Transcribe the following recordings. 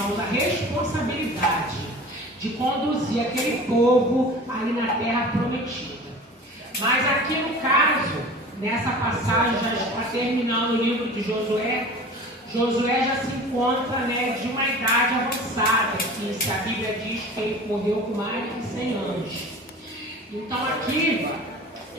irmãos, a responsabilidade de conduzir aquele povo ali na terra prometida. Mas aqui no caso, nessa passagem, já está terminando o livro de Josué, Josué já se encontra, né, de uma idade avançada, que se a Bíblia diz que ele morreu com mais de 100 anos. Então aqui,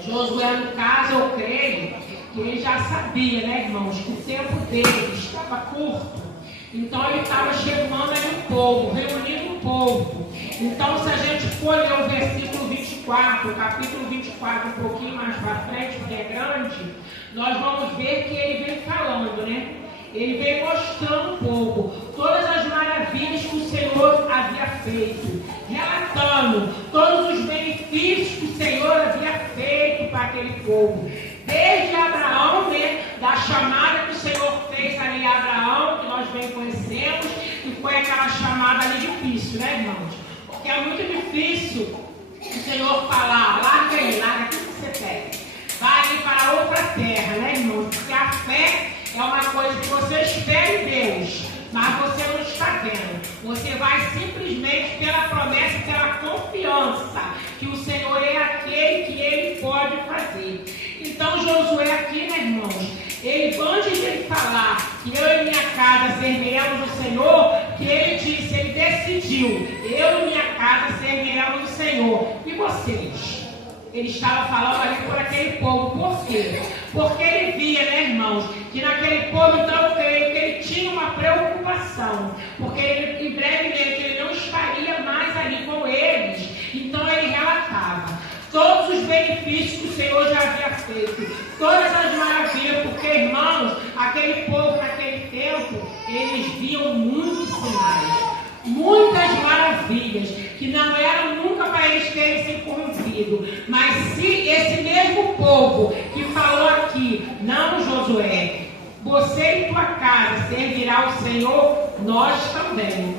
Josué, no caso, eu creio que ele já sabia, né, irmãos, que o tempo dele estava curto. Então ele estava chamando ali o povo, reunindo o povo. Então, se a gente for ler o versículo 24, o capítulo 24, um pouquinho mais para frente, porque é grande, nós vamos ver que ele vem falando, né? Ele vem mostrando ao povo todas as maravilhas que o Senhor havia feito, relatando todos os benefícios que o Senhor havia feito para aquele povo. Desde Abraão, né, da chamada que o Senhor fez ali a Abraão, que nós bem conhecemos, que foi aquela chamada ali difícil, né, irmãos? Porque é muito difícil o Senhor falar, larga aí, larga aquilo que você tem. Vai ali para outra terra, né, irmãos? Porque a fé é uma coisa que você espera em Deus, mas você não está vendo. Você vai simplesmente pela promessa, pela confiança que o Senhor é aquele que Ele pode fazer. Então Josué aqui, né, irmãos, ele, antes de ele falar que eu e minha casa serviremos o Senhor, que ele disse, ele decidiu, eu e minha casa serviremos o Senhor. E vocês? Ele estava falando ali por aquele povo. Por quê? Porque ele via, né, irmãos, que naquele povo, então eu creio que ele tinha uma preocupação. Porque ele, em brevemente ele não estaria mais ali com eles. Então ele relatava todos os benefícios que o Senhor já havia feito, todas as maravilhas, porque, irmãos, aquele povo naquele tempo, eles viam muitos sinais, muitas maravilhas, que não eram nunca para eles terem se corrompido. Mas se esse mesmo povo que falou aqui, não, Josué, você e tua casa servirá ao Senhor, nós também.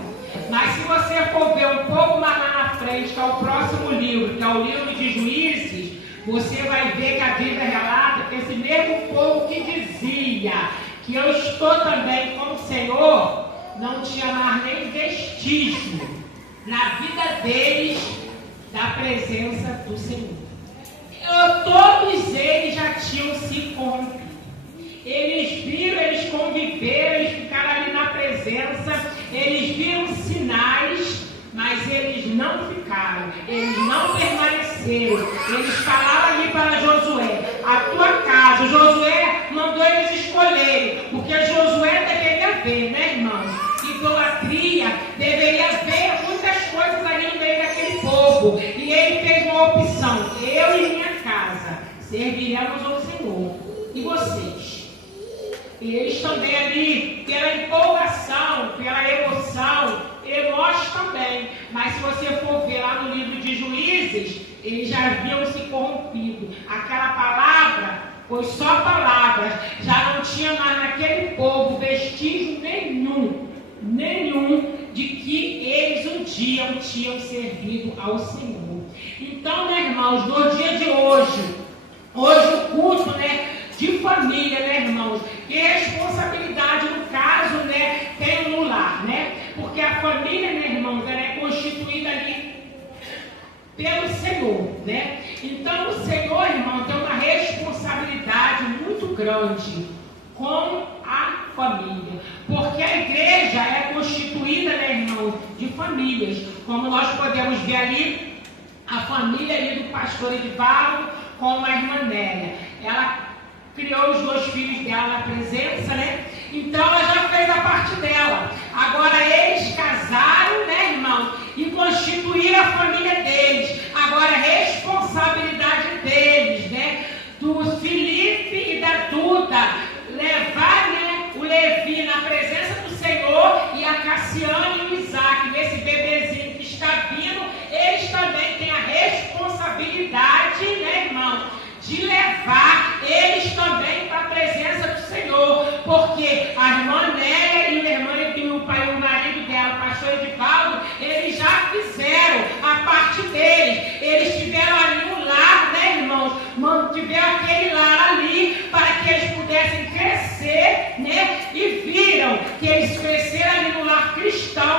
Mas se você for ver um pouco mais lá na frente, que é o próximo livro, que é o livro de Juízes, você vai ver que a Bíblia relata que esse mesmo povo que dizia que eu estou também com o Senhor, não tinha mais nem vestígio na vida deles da presença do Senhor. Todos eles já tinham se corrompido. Eles viram, eles conviveram, eles ficaram ali na presença, eles viram sinais, mas eles não ficaram, eles não permaneceram. Eles falaram ali para Josué, a tua casa. Josué mandou eles escolherem, porque Josué deveria ver, né, irmãos? Idolatria, deveria ver muitas coisas ali no meio daquele povo. E ele fez uma opção, eu e minha casa serviremos ao Senhor. E vocês? E eles também ali, pela empolgação, pela emoção, e nós também. Mas se você for ver lá no livro de Juízes, eles já haviam se corrompido. Aquela palavra foi só palavras, já não tinha mais naquele povo vestígio nenhum de que eles um dia tinham servido ao Senhor. Então, né, irmãos, no dia de hoje o culto, né, de família, né, irmãos, e responsabilidade, no caso, né, tem no lar, né, porque a família, né, irmãos, ela é constituída ali pelo Senhor, né. Então o Senhor, irmão, tem uma responsabilidade muito grande com a família, porque a igreja é constituída, né, irmão, de famílias, como nós podemos ver ali, a família ali do pastor Edivaldo com a irmã Nélia. Ela criou os 2 filhos dela na presença, né? Então ela já fez a parte dela. Agora eles casaram, né, irmão, e constituíram a família deles. Agora a responsabilidade deles, né, do Felipe e da Duda, levar, né, o Levi na presença do Senhor, e a Cassiane e o Isaac, nesse bebezinho que está vindo, eles também têm a responsabilidade, né, irmão, de levar eles também para a presença do Senhor, porque a irmã Nélia e a irmã e o pai, o marido dela, o pastor Edivaldo, eles já fizeram a parte deles. Eles tiveram ali um lar, né, irmãos? Mantiveram aquele lar ali para que eles pudessem crescer, né? E viram que eles cresceram ali no lar cristão,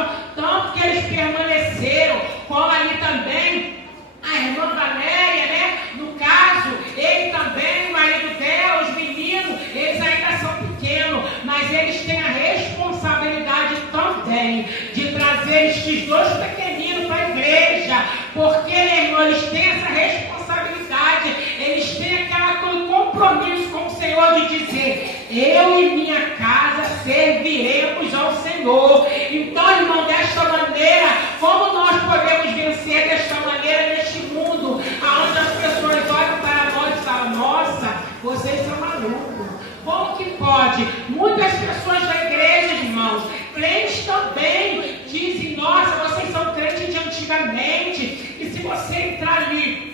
permaneceram, como ali também a irmã Valéria, né? No caso, ele também, o marido dela, os meninos, eles ainda são pequenos, mas eles têm a responsabilidade também de trazer estes dois pequeninos para a igreja, porque, né, irmão, eles têm essa responsabilidade, eles têm aquele compromisso com o Senhor de dizer: eu e minha casa serviremos ao Senhor. Então, irmão, desta maneira, como nós podemos vencer desta maneira neste mundo, onde as pessoas olham para nós e falam: nossa, vocês são malucos. Como que pode? Muitas pessoas da igreja, irmãos, crentes também, dizem: nossa, vocês são crentes de antigamente. E se você entrar ali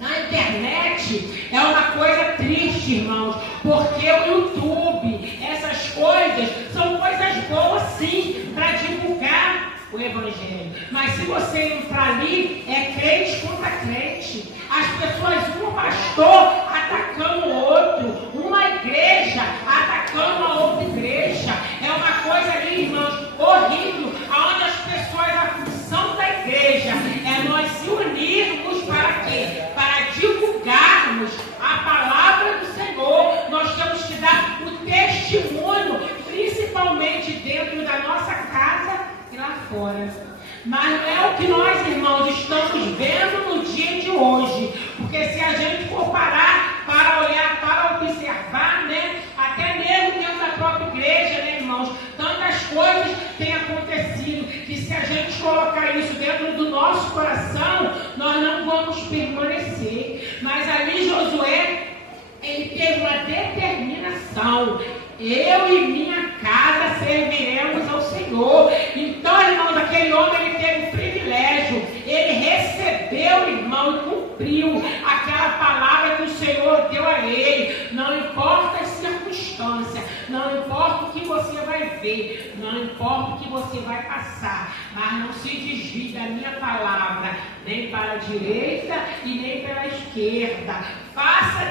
na internet, é uma coisa triste, irmãos, porque o YouTube, essas coisas, são coisas boas sim, para divulgar o Evangelho. Mas se você entrar ali, é crente contra crente. As pessoas, um pastor atacando o outro, uma igreja atacando a outra igreja. É uma coisa ali, irmãos, horrível, onde as pessoas, a função da igreja é nós se unirmos para quê? Para divulgarmos a palavra do Senhor. Nós temos que dar o testemunho, principalmente dentro da nossa casa e lá fora. Mas não é o que nós, irmãos, estamos vendo no dia de hoje. Porque se a gente for parar para olhar, para observar, né? Até mesmo dentro da própria igreja, né, irmãos? Tantas coisas têm acontecido que se a gente colocar isso dentro do nosso coração, nós não vamos permanecer. Mas ali Josué, ele teve uma determinação: eu e minha casa serviremos ao Senhor. Então, irmãos, aquele homem, ele teve um privilégio. Ele recebeu, irmão, e cumpriu aquela palavra que o Senhor deu a ele. Não importa as circunstâncias, não importa o que você vai ver, não importa o que você vai passar, mas não se desvie da minha palavra, nem para a direita e nem para a esquerda. Faça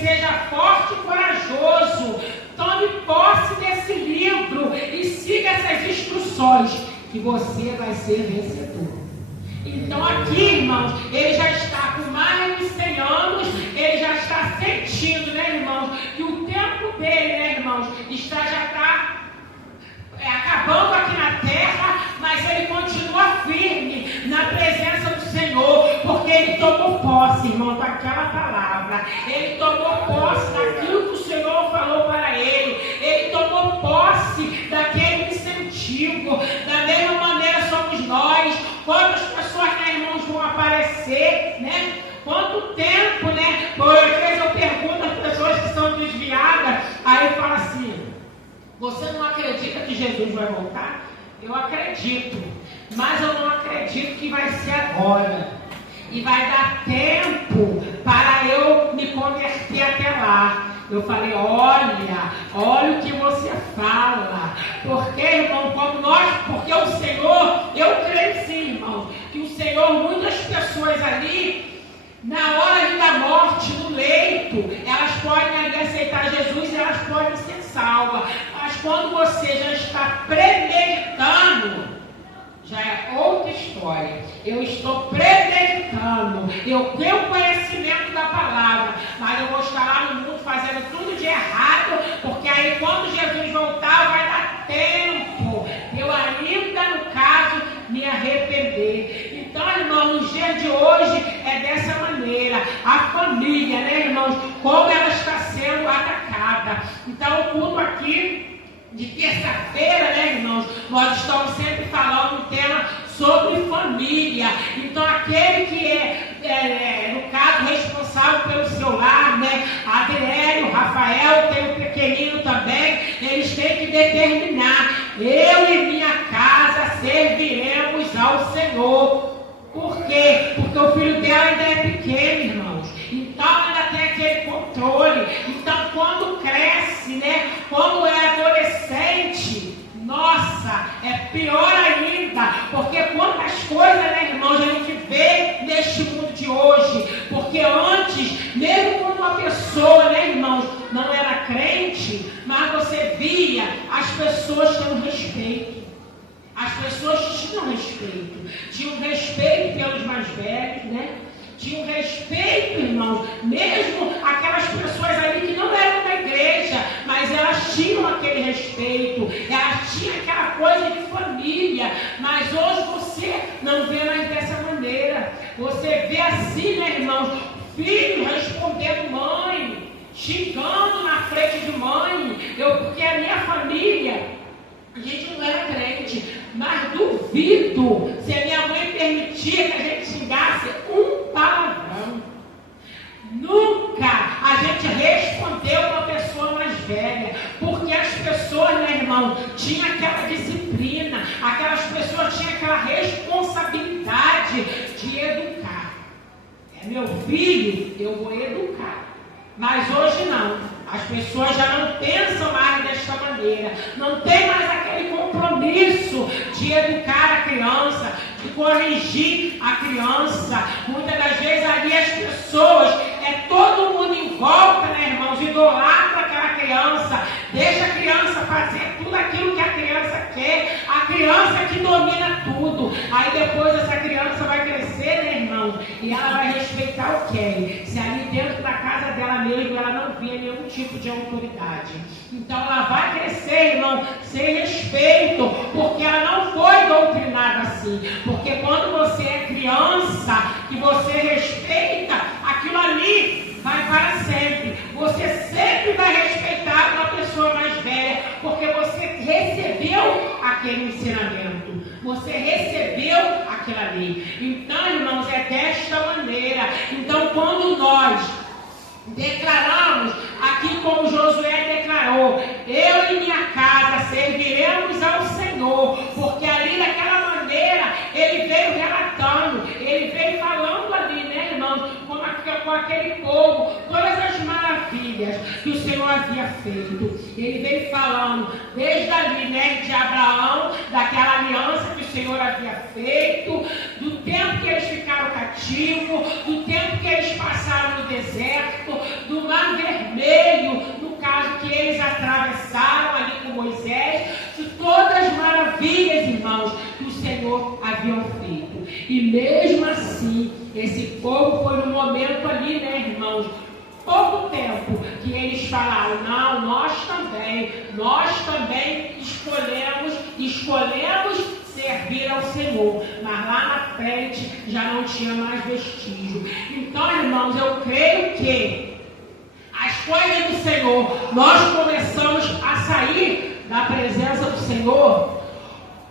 seja forte e corajoso. Tome posse desse livro e siga essas instruções, que você vai ser vencedor. Então aqui, irmãos, ele já está com mais de 100 anos, ele já está sentindo, né, irmãos, que o tempo dele, né, irmãos, já está acabando aqui na terra, mas ele continua firme na presença do Senhor, porque ele tomou posse, irmão, daquela palavra. Ele tomou posse daquilo que o Senhor falou para ele. Ele tomou posse daquele incentivo. Da mesma maneira somos nós. Quantas pessoas, né, irmãos, vão aparecer, né? Quanto tempo, né? Por vezes eu pergunto às pessoas que são desviadas, aí fala assim: você não acredita que Jesus vai voltar? Eu acredito, mas eu não acredito que vai ser agora. E vai dar tempo para eu me converter até lá. Eu falei: olha o que você fala. Porque, irmão, porque o Senhor, eu creio sim, irmão, que o Senhor, muitas pessoas ali, na hora da morte, no leito, elas podem ali aceitar Jesus e elas podem ser salvas. Mas quando você já está premeditando, já é outra história. Eu estou premeditando, eu tenho conhecimento da palavra, mas eu vou estar lá no mundo fazendo tudo de errado, porque aí quando Jesus voltar vai dar tempo eu ainda, no caso, me arrepender. Então, irmão, no dia de hoje é dessa maneira. A família, né, irmãos, como ela está sendo atacada. Então, o culto aqui de terça-feira, né, irmãos, nós estamos sempre falando um tema sobre família. Então, aquele que é no caso, responsável pelo seu lar, né, Adriel, Rafael, tem o pequenino também, eles têm que determinar: eu e minha casa serviremos ao Senhor. Por quê? Porque o filho dela ainda é pequeno, irmãos. Então, ainda tem aquele controle. Então, quando cresce, né, quando é adolescente, nossa, é pior ainda, porque quantas coisas, né, irmãos, a gente vê neste mundo de hoje. Porque antes, mesmo quando uma pessoa, né, irmãos, não era crente, mas você via as pessoas tendo respeito, as pessoas tinham respeito. Tinham respeito pelos mais velhos, né? Tinham respeito, irmãos, mesmo aquelas pessoas ali que não eram da igreja, mas elas tinham aquele respeito, elas tinham aquela coisa de família. Mas hoje você não vê mais dessa maneira. Você vê assim, né, irmãos, filho respondendo mãe, xingando na frente de mãe. Porque a minha família, a gente não era crente, mas duvido se a minha mãe permitia que a gente xingasse um palavrão. Nunca a gente respondeu uma pessoa mais velha, porque as pessoas, né, irmão, tinham aquela disciplina, aquelas pessoas tinham aquela responsabilidade de educar. É meu filho, eu vou educar. Mas hoje não. As pessoas já não pensam mais desta maneira. Não tem mais aquele compromisso de educar a criança, de corrigir a criança. Muitas das vezes ali as pessoas, todo mundo em volta, né, irmãos, idolatra aquela criança. Deixa a criança fazer tudo aquilo que a criança quer. A criança que domina tudo. Aí depois essa criança vai crescer, né, irmão? E ela vai respeitar o quê? Se ali dentro da casa dela mesmo ela não via nenhum tipo de autoridade. Então ela vai crescer, irmão, sem respeito, porque ela não foi doutrinada assim. Porque quando você é criança, que você respeita, aquilo ali vai para sempre. Você sempre vai respeitar uma pessoa mais velha, porque você recebeu aquele ensinamento. Você recebeu aquilo ali. Então, irmãos, é desta maneira. Então, quando nós declaramos, aqui como Josué declarou, eu e minha casa serviremos ao Senhor, porque ali daquela maneira ele veio relatando, ele veio falando ali, né, irmãos, com aquele povo, todas as maravilhas que o Senhor havia feito. Ele veio falando desde ali, né, de Abraão, daquela aliança que o Senhor havia feito, do tempo que eles ficaram cativos, do tempo que eles passaram no deserto, do Mar Vermelho, no caso que eles atravessaram ali com Moisés, de todas as maravilhas, irmãos, que o Senhor havia feito. E mesmo assim, esse povo foi no momento ali, né, irmãos, pouco tempo, que eles falaram, não, nós também escolhemos servir ao Senhor, mas lá na frente já não tinha mais vestígio. Então, irmãos, eu creio que as coisas do Senhor, nós começamos a sair da presença do Senhor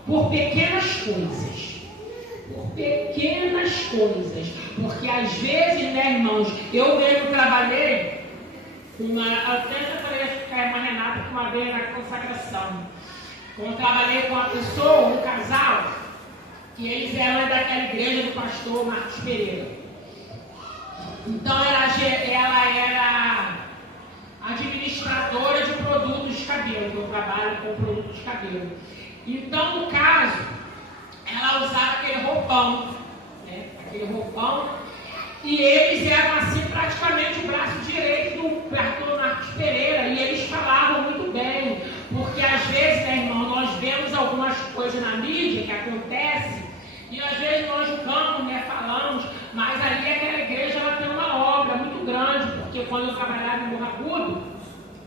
por pequenas coisas. Porque às vezes, né, irmãos, eu mesmo trabalhei até já falei com a irmã Renata que uma vez na consagração. Eu trabalhei com uma pessoa, um casal, que eles eram daquela igreja do pastor Marcos Pereira. Então ela era administradora de produtos de cabelo, que eu trabalho com produtos de cabelo. Então, no caso, ela usava aquele roupão, né? E eles eram assim praticamente o braço direito do pastor Marcos Pereira, e eles falavam muito bem, porque às vezes, né, irmão, nós vemos algumas coisas na mídia que acontecem, e às vezes nós julgamos, né, falamos, mas ali aquela igreja ela tem uma obra muito grande, porque quando eu trabalhava em Morro Agudo,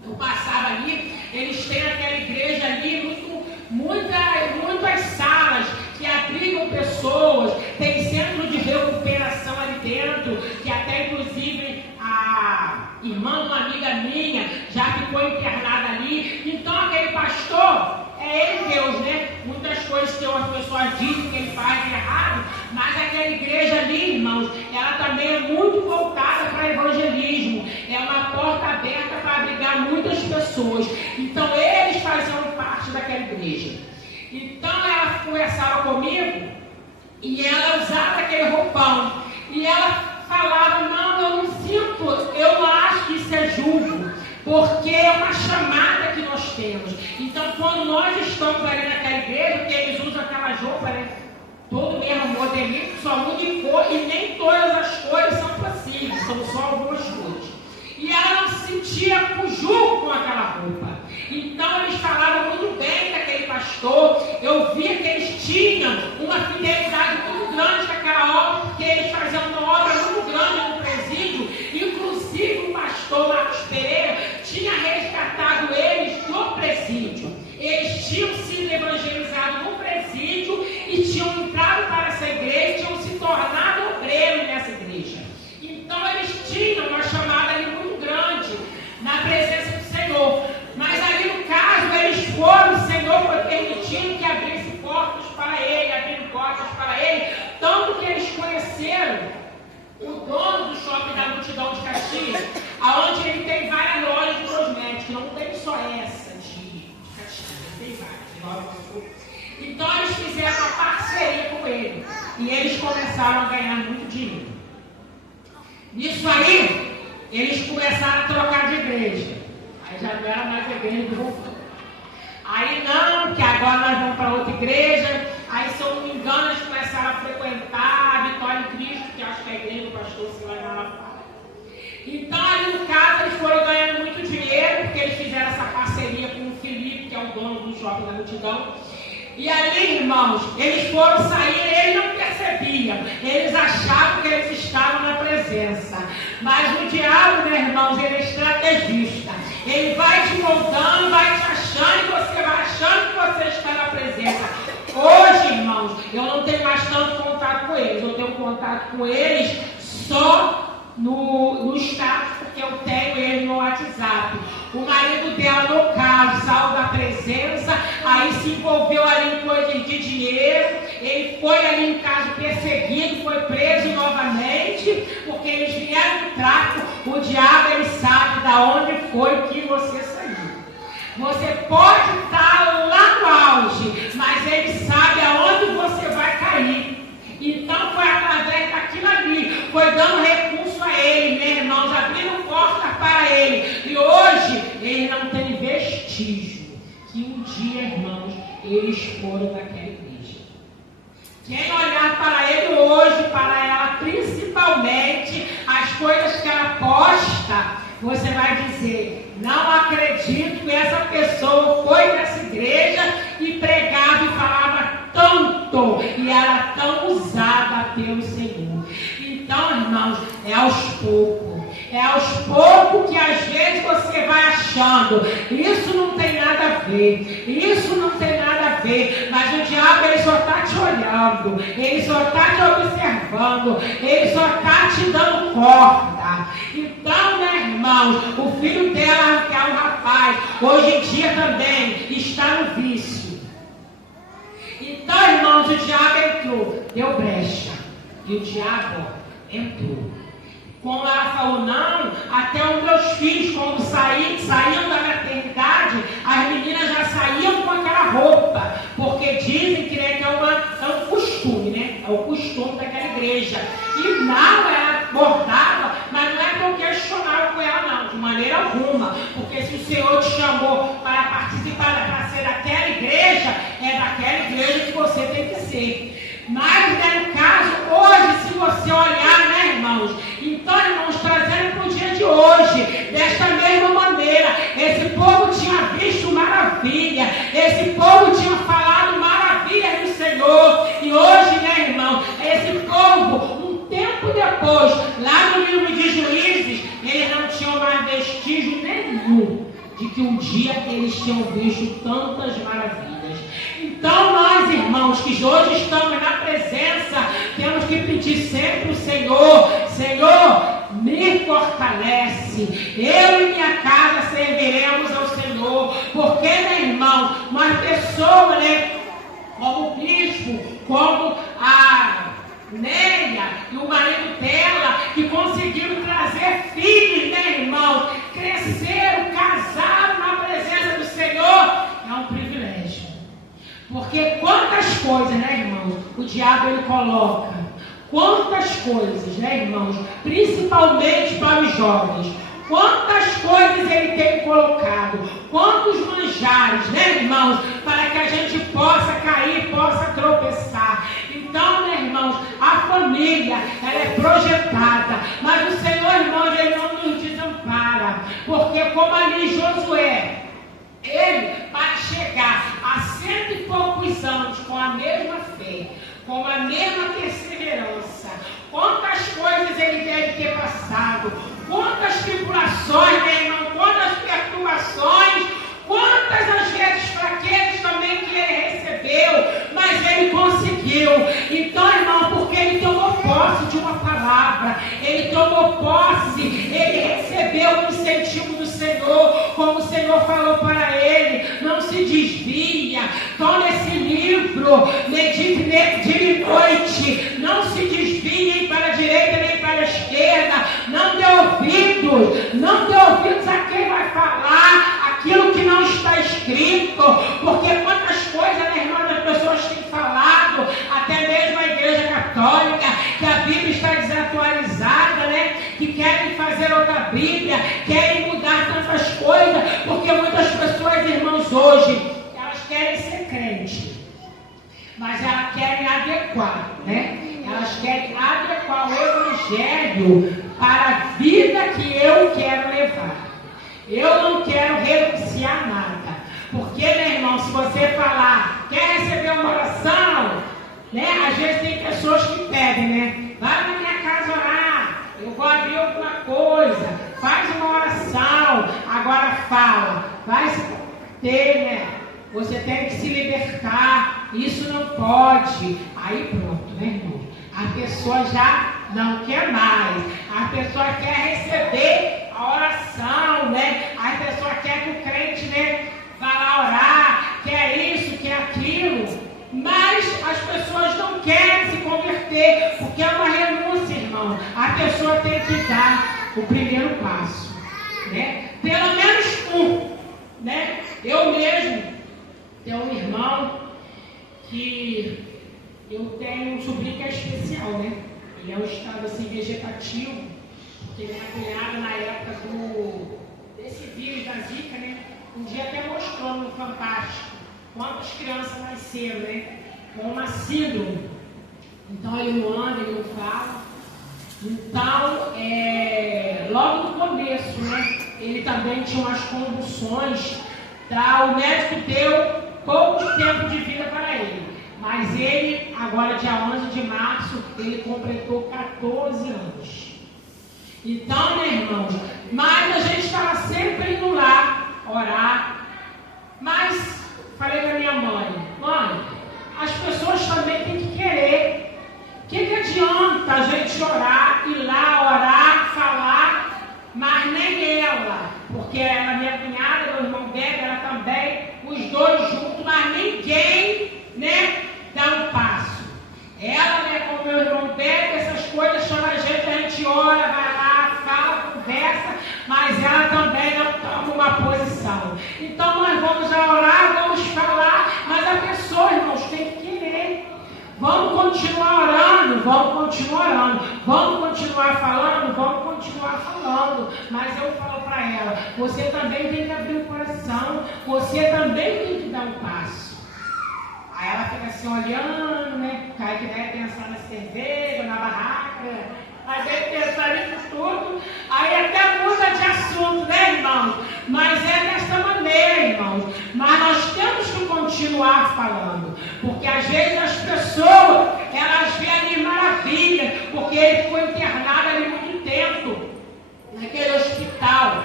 eu passava ali, eles têm aquela igreja ali muitas salas que abrigam pessoas, tem centro de recuperação ali dentro, que até inclusive a irmã de uma amiga minha já ficou internada ali. Então aquele pastor, ele Deus, né? Muitas coisas que as pessoas dizem que ele faz de errado, mas aquela igreja ali, irmãos, ela também é muito voltada para evangelismo, é uma porta aberta para abrigar muitas pessoas. Então eles faziam parte daquela igreja. Então ela conversava comigo e ela usava aquele roupão e ela falava, não, eu não sinto, eu não acho que isso é julgo, porque é uma chamada que nós temos. Então quando nós estamos ali naquela igreja, que eles usam aquelas roupas, né, todo mesmo modelinho, só muda de cor, e nem todas as cores são possíveis, são só algumas cores. E ela não se sentia com julgo com aquela roupa. Então eles falavam muito bem daquele pastor. Eu via que eles tinham uma Multidão de Caxias, aonde ele tem várias lojas de cosméticos, não tem só essa de Caxias, tem várias. Então eles fizeram uma parceria com ele e eles começaram a ganhar muito dinheiro. Nisso aí, eles começaram a trocar de igreja. Aí já não era mais a igreja do Voltão. Aí não, que agora nós vamos para outra igreja. Aí, se eu não me engano, eles começaram a frequentar a Vitória em Cristo, que acho que é a igreja do pastor Silvio Malafaia. Então, ali no caso, eles foram ganhando muito dinheiro, porque eles fizeram essa parceria com o Felipe, que é o dono do shopping da Multidão. E ali, irmãos, eles foram sair, eles não percebiam, eles achavam que eles estavam na presença. Mas o diabo, meus irmãos, ele é estrategista. Ele vai te moldando, vai te achando, e você vai achando que você está na presença. Hoje, irmãos, eu não tenho mais tanto contato com eles, eu tenho contato com eles só no status, porque eu tenho ele no WhatsApp. O marido dela, no caso, saiu da presença, aí se envolveu ali em coisas de dinheiro, ele foi ali em caso perseguido, foi preso novamente, porque eles vieram no tráfico. O diabo, ele sabe de onde foi que você saiu. Você pode estar lá no auge, mas ele sabe aonde você vai cair. Então foi através daquilo ali, foi dando recurso a ele, meus irmãos, abrindo portas para ele. E hoje ele não tem vestígio que um dia, irmãos, eles foram daquela igreja. Quem olhar para ele hoje, para ela principalmente, as coisas que ela posta, você vai dizer: não acredito que essa pessoa foi nessa igreja e pregava e falava tanto, e era tão usada pelo Senhor. Então, irmãos, é aos poucos que às vezes você vai achando, isso não tem nada a ver, isso não tem nada a ver, mas o diabo, ele só está te olhando, ele só está te observando, ele só está te dando corda. Então, né, irmãos, o filho dela, que é um rapaz, hoje em dia também está no vício. Então, irmãos, o diabo entrou, deu brecha, e o diabo entrou. Como ela falou, não, até os meus filhos, quando saíam da maternidade, as meninas já saíam com aquela roupa, porque dizem que, né, que é um costume, né? É o costume daquela igreja. E não, ela bordava, mas não é para eu questionar com ela, não, de maneira alguma, porque se o Senhor te chamou para participar, para ser daquela igreja, é daquela igreja que você tem que ser. Mas, né, no caso, hoje, se você olhar, né, irmãos, então, irmãos, trazendo para o dia de hoje, desta mesma maneira, esse povo tinha visto maravilha, esse povo tinha falado maravilha do Senhor, e hoje, né, irmão, esse povo, um tempo depois, lá no livro de Juízes, eles não tinham mais vestígio nenhum de que um dia eles tinham visto tantas maravilhas. Então nós, irmãos, que hoje estamos na presença, temos que pedir sempre o Senhor: Senhor, me fortalece, eu e minha casa serviremos ao Senhor, porque, meu irmão, uma pessoa, né, como o bispo, como a Néia e o marido dela, que conseguiram trazer filhos, né, irmão, cresceram, casaram na presença do Senhor, é um privilégio. Porque quantas coisas, né, irmãos, o diabo ele coloca, quantas coisas, né, irmãos, principalmente para os jovens, quantas coisas ele tem colocado, quantos manjares, né, irmãos, para que a gente possa cair, possa tropeçar. Então, né, irmãos, a família, ela é projetada, mas o Senhor, irmãos, ele não nos desampara, porque como ali Josué, ele, para chegar a 100 e poucos anos com a mesma fé, com a mesma perseverança, quantas coisas ele deve ter passado, quantas tribulações, meu irmão, quantas perturbações, quantas às vezes fraquezas também que ele recebeu, mas ele conseguiu. Então, irmão, porque ele tomou posse de uma palavra, ele tomou posse, ele recebeu o incentivo do Senhor, como o Senhor falou para ele: não se desvia, toma esse livro, medite nele dia e noite, não se desvie nem para a direita nem para a esquerda, não dê Senhor, porque quantas coisas, né, irmã, as pessoas têm falado, até mesmo a Igreja Católica, que a Bíblia está desatualizada, né, que querem fazer outra Bíblia, querem mudar tantas coisas, porque muitas pessoas, irmãos, hoje, elas querem ser crentes, mas elas querem adequar, né? Elas querem adequar o Evangelho para a vida que eu quero levar. Eu não quero renunciar nada. Porque, meu irmão, se você falar, quer receber uma oração, né? Às vezes tem pessoas que pedem, né? Vai na minha casa orar, eu vou abrir alguma coisa, faz uma oração, agora fala, vai se ter, né? Você tem que se libertar, isso não pode. Aí pronto, né, irmão? A pessoa já não quer mais, a pessoa quer receber a oração, né? A pessoa quer que o crente, né, vá lá orar, quer isso, quer aquilo, mas as pessoas não querem se converter, porque é uma renúncia, irmão. A pessoa tem que dar o primeiro passo, né? Pelo menos um, né? Eu mesmo tenho um irmão que eu tenho um sobrinho que é especial, né? Ele é um estado assim vegetativo, porque minha cunhada na época desse vírus da Zika, né? Um dia até mostrou no Fantástico quantas crianças nasceram, né? Com uma síndrome. Então ele não anda, ele não fala. Então, logo no começo, né? Ele também tinha umas convulsões. O médico deu pouco tempo de vida para ele. Mas ele, agora dia 11 de março, ele completou 14 anos. Então, meus irmãos, mas a gente estava sempre indo lá orar. Mas, falei para minha mãe, as pessoas também têm que querer. O que adianta a gente orar, ir lá orar, falar, mas nem ela, porque ela, minha cunhada, meu irmão Beto, ela também, os dois juntos, mas ninguém, né, dá um passo. Ela, né, com meu irmão Beto, essas coisas chama a gente ora, vai lá, fala, conversa, mas ela também não toma uma posição. Então nós vamos orar, vamos falar, mas a pessoa, irmãos, tem que querer. Vamos continuar orando, vamos continuar falando, mas eu falo para ela, você também tem que abrir o coração, você também tem que dar um passo. Aí ela fica assim olhando, né? Cai que deve pensar na cerveja, na barraca, aí deve pensar nisso tudo, aí até muda de assunto, né, irmãos? Mas é desta maneira, irmãos. Mas nós temos que continuar falando, porque às vezes as pessoas, elas veem ali maravilha, porque ele ficou internado ali muito tempo, naquele hospital,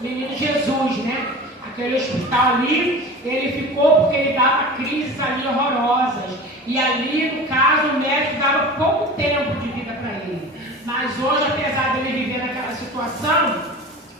Menino Jesus, né? Aquele hospital ali, ele ficou porque ele dava crises ali horrorosas. E ali, no caso, o médico dava pouco tempo de vida para ele. Mas hoje, apesar dele viver naquela situação,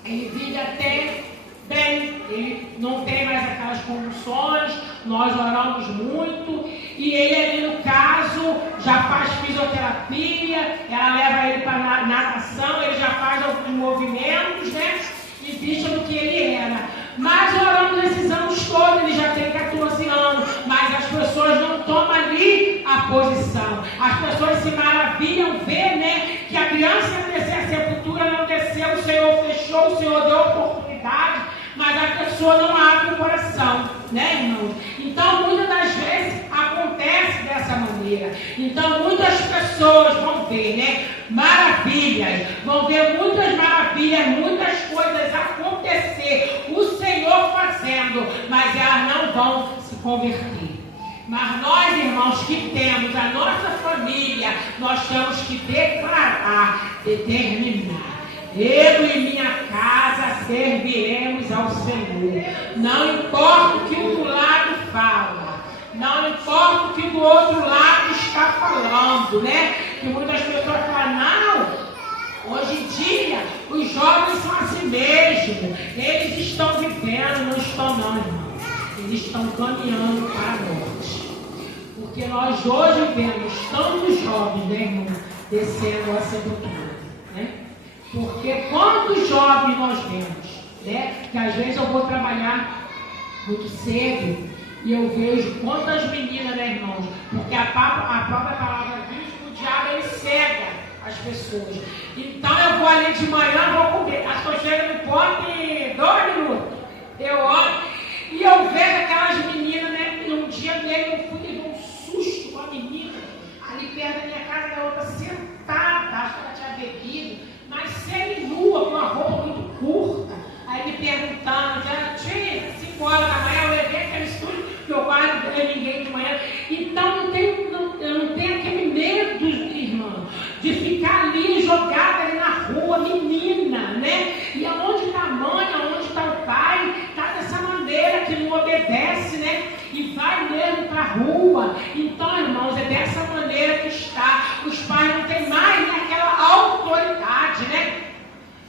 ele vive até bem. Ele não tem mais aquelas convulsões, nós oramos muito. E ele ali, no caso, já faz fisioterapia, ela leva ele para natação, ele já faz alguns movimentos, né? E vista do que ele era. Mas oramos esses anos todos, ele já tem 14 anos, mas as pessoas não tomam ali a posição. As pessoas se maravilham ver, né, que a criança descer a sepultura não desceu, o Senhor fechou, o Senhor deu oportunidade, mas a pessoa não abre o coração, né, irmãos? Então, muitas das vezes acontece dessa maneira. Então, muitas pessoas vão ver, né, maravilhas, vão ver muitas maravilhas, muitas coisas acontecer, o Senhor fazendo, mas elas não vão se converter. Mas nós, irmãos, que temos a nossa família, nós temos que declarar, determinar. Eu e minha casa serviremos ao Senhor. Não importa o que o do lado fala, não importa o que do outro lado está falando, né? Que muitas pessoas falam, não, hoje em dia os jovens são assim mesmo, eles estão vivendo, não estão não, irmãos. Eles estão caminhando para a morte. Porque nós hoje vemos tantos jovens, né, irmão, descendo a sepultura, né? Porque quantos jovens nós vemos, né? Que às vezes eu vou trabalhar muito cedo, e eu vejo quantas meninas, né, irmãos? Porque a própria palavra diz que o diabo ele cega as pessoas. Então eu vou ali de manhã, vou comer. As que eu chego no ponto em 2 minutos. Eu olho e eu vejo aquelas meninas, né? E um dia mesmo eu fui ter um susto com a menina ali perto da minha casa, da outra sentada, acho que ela tinha bebido, mas semi-nua, com a roupa muito curta. Aí me perguntando, tia, 5 horas da manhã, eu levei aquele estúdio, que eu quase não vejo ninguém de manhã. Então eu não tenho aquele medo, irmão, de ficar ali jogada ali na rua, menina, né? E aonde está a mãe, aonde está o pai, está dessa maneira que não obedece, né? E vai mesmo para a rua. Então, irmãos, é dessa maneira que está. Os pais não têm mais aquela autoridade, né?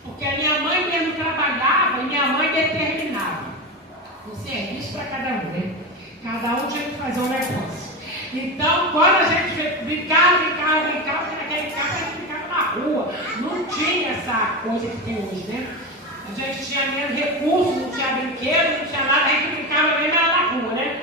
Porque a minha mãe mesmo trabalhava e minha mãe determinava um serviço para cada um, né? Cada um tinha que fazer um negócio. Então, quando a gente brincava, naquele carro a gente ficava na rua. Não tinha essa coisa que tem hoje, né? A gente tinha menos recursos, não tinha brinquedo, não tinha nada, a gente brincava mesmo na rua, né?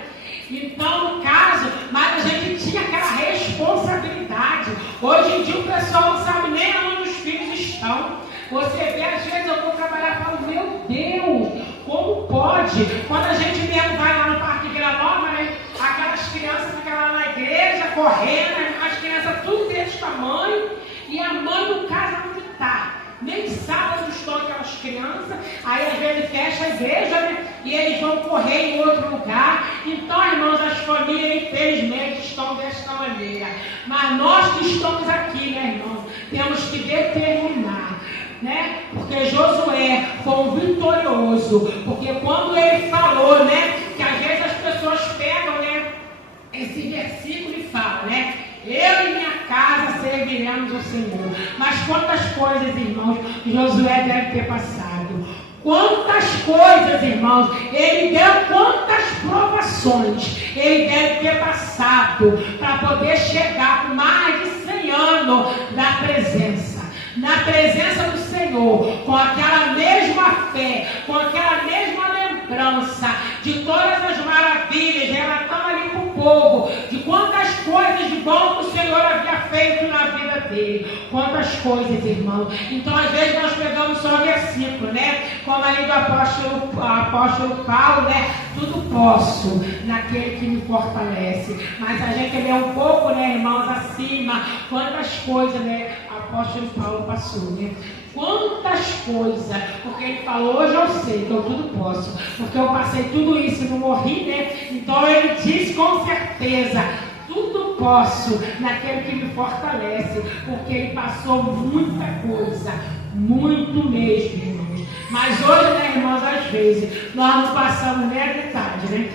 Então, no caso, mas a gente tinha aquela responsabilidade. Hoje em dia o pessoal não sabe nem onde os filhos estão. Você vê, às vezes eu vou trabalhar e falo, meu Deus, como pode? Quando a gente mesmo vai lá no Parque Vila Nova, né? Aquelas crianças ficam lá na igreja, correndo, as crianças tudo desse tamanho, e a mãe no caso onde está. Nem sabe onde estão aquelas crianças, aí às vezes fecha a igreja, né? E eles vão correr em outro lugar. Então, irmãos, as famílias infelizmente estão desta maneira. Mas nós que estamos aqui, né, irmãos, temos que determinar, né? Porque Josué foi um vitorioso, porque quando ele falou, né, que às vezes as pessoas pegam, né, esse versículo e falam, né, eu e minha casa serviremos ao Senhor. Mas quantas coisas, irmãos, Josué deve ter passado. Quantas coisas, irmãos, ele deu, quantas provações ele deve ter passado para poder chegar com mais de 100 anos na presença do Senhor, com aquela mesma fé, com aquela mesma lembrança de todas as maravilhas, relatando ali para o povo, de quantas coisas de bom que o Senhor havia feito na vida dele. Quantas coisas, irmão. Então, às vezes, nós pegamos só o versículo, né? Como ali do apóstolo Paulo, né? Tudo posso naquele que me fortalece. Mas a gente lê um pouco, né, irmãos, acima. Quantas coisas, né? O apóstolo Paulo passou, né? Quantas coisas, porque ele falou, hoje eu sei que eu tudo posso, porque eu passei tudo isso e não morri, né? Então ele diz com certeza, tudo posso naquele que me fortalece, porque ele passou muita coisa, muito mesmo, irmãos. Mas hoje, né, irmãos, às vezes, nós não passamos nem a metade, né?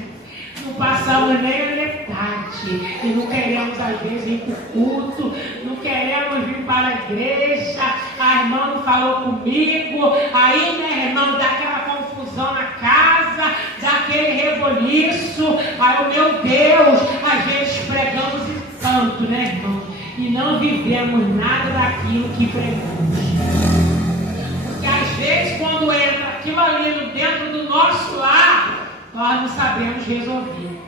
Não passamos nem a metade. E não queremos, às vezes, ir para o culto, não queremos vir para a igreja. A irmã não falou comigo. Aí, né, irmão, dá aquela confusão na casa, dá aquele reboliço. Aí, meu Deus, às vezes pregamos e tanto, né, irmão? E não vivemos nada daquilo que pregamos. Porque, às vezes, quando entra aquilo ali dentro do nosso lar, nós não sabemos resolver,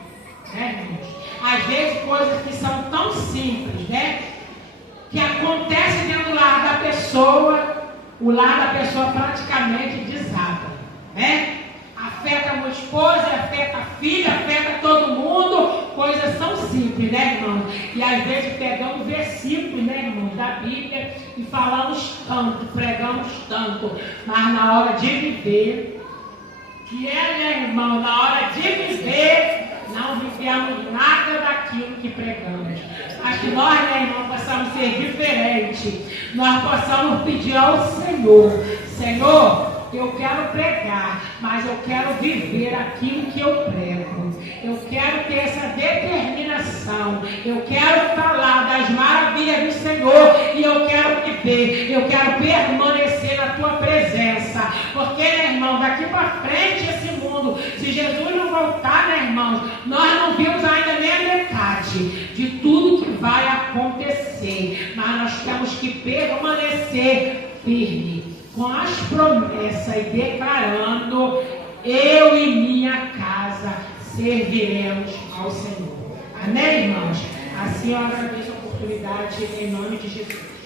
né, irmãos? Às vezes coisas que são tão simples, né? Que acontecem dentro do lar da pessoa, o lar da pessoa praticamente desaba, né? Afeta a esposa, afeta a filha, afeta todo mundo, coisas tão simples, né, irmãos? E às vezes pegamos versículos, né, irmãos, da Bíblia e falamos tanto, pregamos tanto, mas na hora de viver, que é, né, irmão, na hora de viver, não vivemos nada daquilo que pregamos. Mas que nós, né, irmão, possamos ser diferentes. Nós possamos pedir ao Senhor, Senhor, eu quero pregar, mas eu quero viver aquilo que eu prego. Eu quero ter essa determinação. Eu quero falar das maravilhas do Senhor e eu quero viver. Eu quero permanecer na tua presença. Porque, né, irmão, daqui para frente esse mundo, se Jesus não voltar, né, irmão, nós não vimos ainda nem a metade de tudo que vai acontecer. Mas nós temos que permanecer firme com as promessas e declarando: eu e minha casa serviremos ao Senhor. Amém, irmãos? Assim eu agradeço a oportunidade em nome de Jesus.